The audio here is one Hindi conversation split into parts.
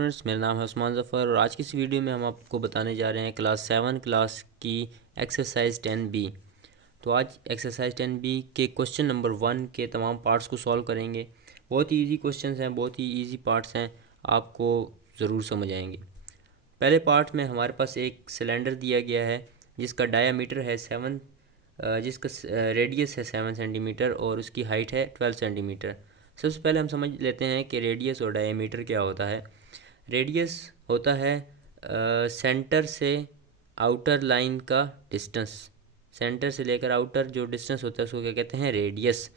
फ्रेंड्स, मेरा नाम है उस्मान ज़फ़र और आज की इस वीडियो में हम आपको बताने जा रहे हैं क्लास 7 क्लास की एक्सरसाइज 10B। तो आज एक्सरसाइज 10B के क्वेश्चन नंबर 1 के तमाम पार्ट्स को सॉल्व करेंगे। बहुत ही इजी क्वेश्चंस हैं, बहुत ही इजी पार्ट्स हैं, आपको ज़रूर समझ आएंगे। पहले पार्ट में हमारे पास एक सिलेंडर दिया गया है जिसका डायामीटर है 7, जिसका रेडियस है 7 सेंटीमीटर और उसकी हाइट है 12 सेंटीमीटर। सबसे पहले हम समझ लेते हैं कि रेडियस और डायामीटर क्या होता है। रेडियस होता है सेंटर से आउटर लाइन का डिस्टेंस, सेंटर से लेकर आउटर जो डिस्टेंस होता है उसको क्या कहते हैं, रेडियस।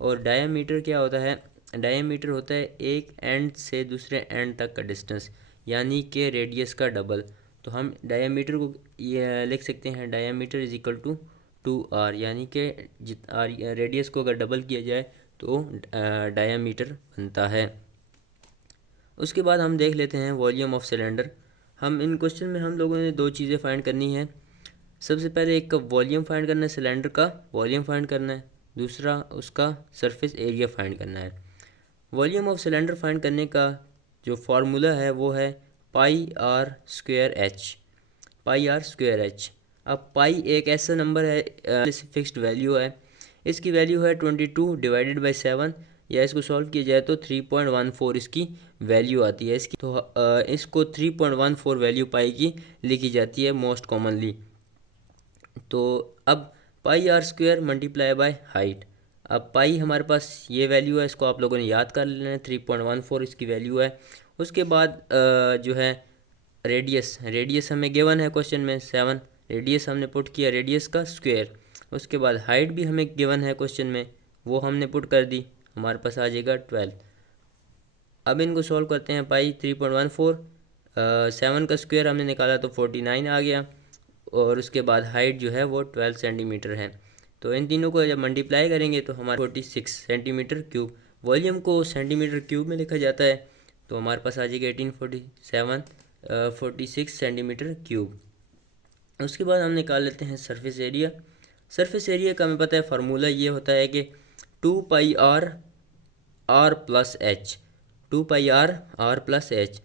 और डायामीटर क्या होता है, डायामीटर होता है एक एंड से दूसरे एंड तक का डिस्टेंस, यानी कि रेडियस का डबल। तो हम डायामीटर को ये लिख सकते हैं, diameter is equal to 2r, यानी कि रेडियस को अगर डबल किया जाए तो डायामीटर बनता है। उसके बाद हम देख लेते हैं वॉल्यूम ऑफ सिलेंडर। हम इन क्वेश्चन में हम लोगों ने दो चीज़ें फाइंड करनी है। सबसे पहले एक का वॉल्यूम फाइंड करना है, सिलेंडर का वॉल्यूम फाइंड करना है, दूसरा उसका सरफेस एरिया फाइंड करना है। वॉल्यूम ऑफ सिलेंडर फाइंड करने का जो फार्मूला है वो है pi r square h, pi r square h. अब पाई एक ऐसा नंबर है, फिक्स्ड वैल्यू है, इसकी वैल्यू है 22 डिवाइडेड बाई 7, या इसको सॉल्व किया जाए तो 3.14 इसकी वैल्यू आती है। इसकी तो इसको 3.14 वैल्यू पाई की लिखी जाती है मोस्ट कॉमनली। तो अब pi r square multiply by height. अब पाई हमारे पास ये वैल्यू है, इसको आप लोगों ने याद कर लेना है, 3.14 इसकी वैल्यू है। उसके बाद जो है रेडियस, रेडियस हमें गिवन है क्वेश्चन में 7, रेडियस हमने पुट किया, रेडियस का स्क्वायर। उसके बाद हाइट भी हमें गिवन है क्वेश्चन में, वो हमने पुट कर दी, हमारे पास आ जाएगा 12। अब इनको सॉल्व करते हैं। पाई 3.14, 7 का स्क्वायर हमने निकाला तो 49 आ गया, और उसके बाद हाइट जो है वो 12 सेंटीमीटर है। तो इन तीनों को जब मल्टीप्लाई करेंगे तो हमारे 46 सेंटीमीटर क्यूब, वॉल्यूम को सेंटीमीटर क्यूब में लिखा जाता है, तो हमारे पास आ जाएगा 1847 46 सेंटीमीटर क्यूब। उसके बाद हम निकाल लेते हैं सरफेस एरिया। सरफेस एरिया का हमें पता है फार्मूला ये होता है कि 2 pi r r plus h, 2 pi r plus h.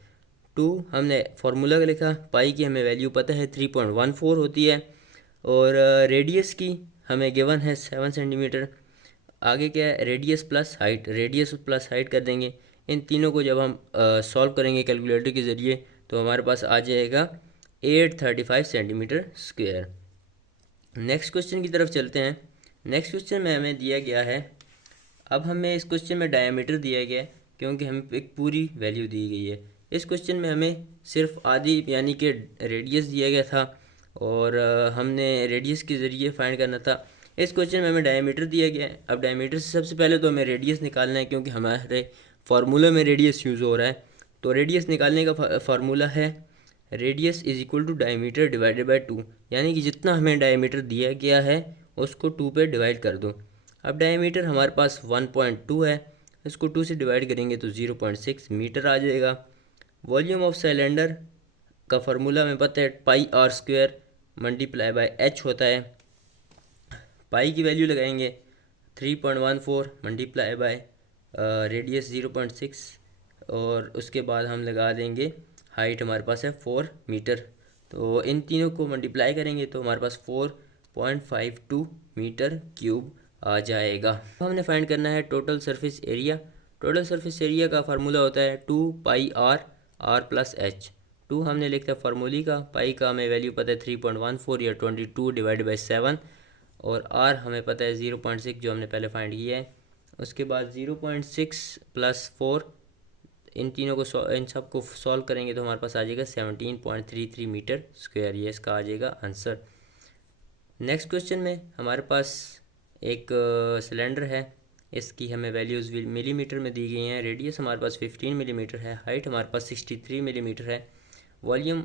2 हमने फार्मूला का लिखा, पाई की हमें वैल्यू पता है 3.14 होती है, और रेडियस की हमें गिवन है 7 सेंटीमीटर। आगे क्या है, radius plus height, radius plus height कर देंगे। इन तीनों को जब हम सॉल्व करेंगे कैलकुलेटर के ज़रिए तो हमारे पास आ जाएगा 835 सेंटीमीटर स्क्वायर। नेक्स्ट क्वेश्चन की तरफ चलते हैं। नेक्स्ट क्वेश्चन में हमें दिया गया है, अब हमें इस क्वेश्चन में डायमीटर दिया गया है क्योंकि हमें एक पूरी वैल्यू दी गई है। इस क्वेश्चन में हमें सिर्फ आधी यानी कि रेडियस दिया गया था, और हमने रेडियस के ज़रिए फाइंड करना था। इस क्वेश्चन में हमें डायमीटर दिया गया है। अब डायमीटर से सबसे पहले तो हमें रेडियस निकालना है, क्योंकि हमारे फार्मूला में रेडियस यूज़ हो रहा है। तो रेडियस निकालने का फार्मूला है radius is equal to diameter divided by 2, यानी कि जितना हमें डायमीटर दिया गया है उसको 2 पे डिवाइड कर दो। अब डायमीटर हमारे पास 1.2 है, इसको 2 से डिवाइड करेंगे तो 0.6 मीटर आ जाएगा। वॉल्यूम ऑफ सिलेंडर का फार्मूला हमें पता है, pi r square multiply by h होता है। पाई की वैल्यू लगाएंगे 3.14 मल्टीप्लाई बाय रेडियस 0.6, और उसके बाद हम लगा देंगे हाइट हमारे पास है 4 मीटर। तो इन तीनों को मल्टीप्लाई करेंगे तो हमारे पास 4.52 मीटर क्यूब आ जाएगा। अब हमने फाइंड करना है total surface area. Total surface area का फार्मूला होता है 2 पाई आर प्लस एच। 2 हमने लिखा है फार्मूली का, पाई का हमें वैल्यू पता है 3.14 या 22 डिवाइड बाई 7, और आर हमें पता है 0.6 जो हमने पहले फाइंड किया है। उसके बाद 0.6 प्लस 4, इन तीनों को इन सब को सॉल्व करेंगे तो हमारे पास आ जाएगा 17.33 मीटर स्क्वायर, ये इसका आ जाएगा आंसर। नेक्स्ट क्वेश्चन में हमारे पास एक सिलेंडर है, इसकी हमें वैल्यूज़ मिलीमीटर में दी गई हैं। रेडियस हमारे पास 15 मिलीमीटर है, हाइट हमारे पास 63 मिलीमीटर है। वॉल्यूम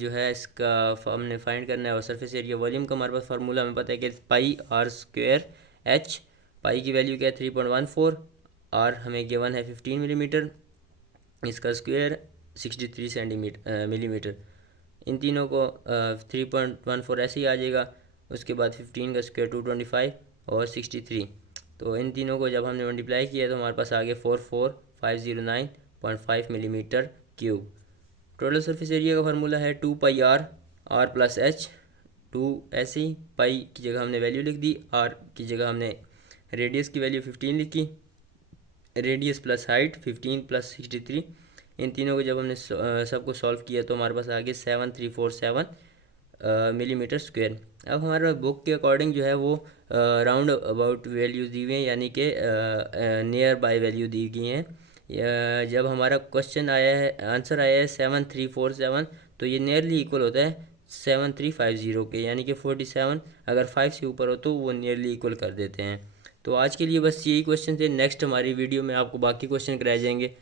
जो है इसका हमने फाइंड करना है, और सरफेस एरिया। वॉल्यूम का हमारे पास फार्मूला हमें पता है कि पाई आर स्क्वायर एच। पाई की वैल्यू क्या है 3.14, आर हमें गिवन है 15 मिलीमीटर, इसका स्क्वायर 63 मिलीमीटर। इन तीनों को 3.14 ऐसे ही आ जाएगा। उसके बाद 15 का स्क्वायर 225 और 63, तो इन तीनों को जब हमने मल्टीप्लाई किया तो हमारे पास आ गया 44509.5 millimetre cube. Total surface area का फार्मूला है 2 पाई आर प्लस एच। 2 ऐसे ही, पाई की जगह हमने वैल्यू लिख दी, आर की जगह हमने रेडियस की वैल्यू 15 लिखी, रेडियस प्लस हाइट 15 प्लस 63। इन तीनों को जब हमने सबको सॉल्व किया तो हमारे पास आ गया 7347 मिलीमीटर स्क्वायर। अब हमारे बुक के अकॉर्डिंग जो है वो राउंड अबाउट वैल्यूज़ दी हुई हैं, यानी कि नियर बाय वैल्यू दी गई हैं। जब हमारा क्वेश्चन आया है, आंसर आया है 7347, तो ये नियरली इक्वल होता है 7350 के, यानी कि 47 अगर 5 से ऊपर हो तो वो नियरली इक्वल कर देते हैं। तो आज के लिए बस यही क्वेश्चन थे। नेक्स्ट हमारी वीडियो में आपको बाकी क्वेश्चन कराए जाएंगे।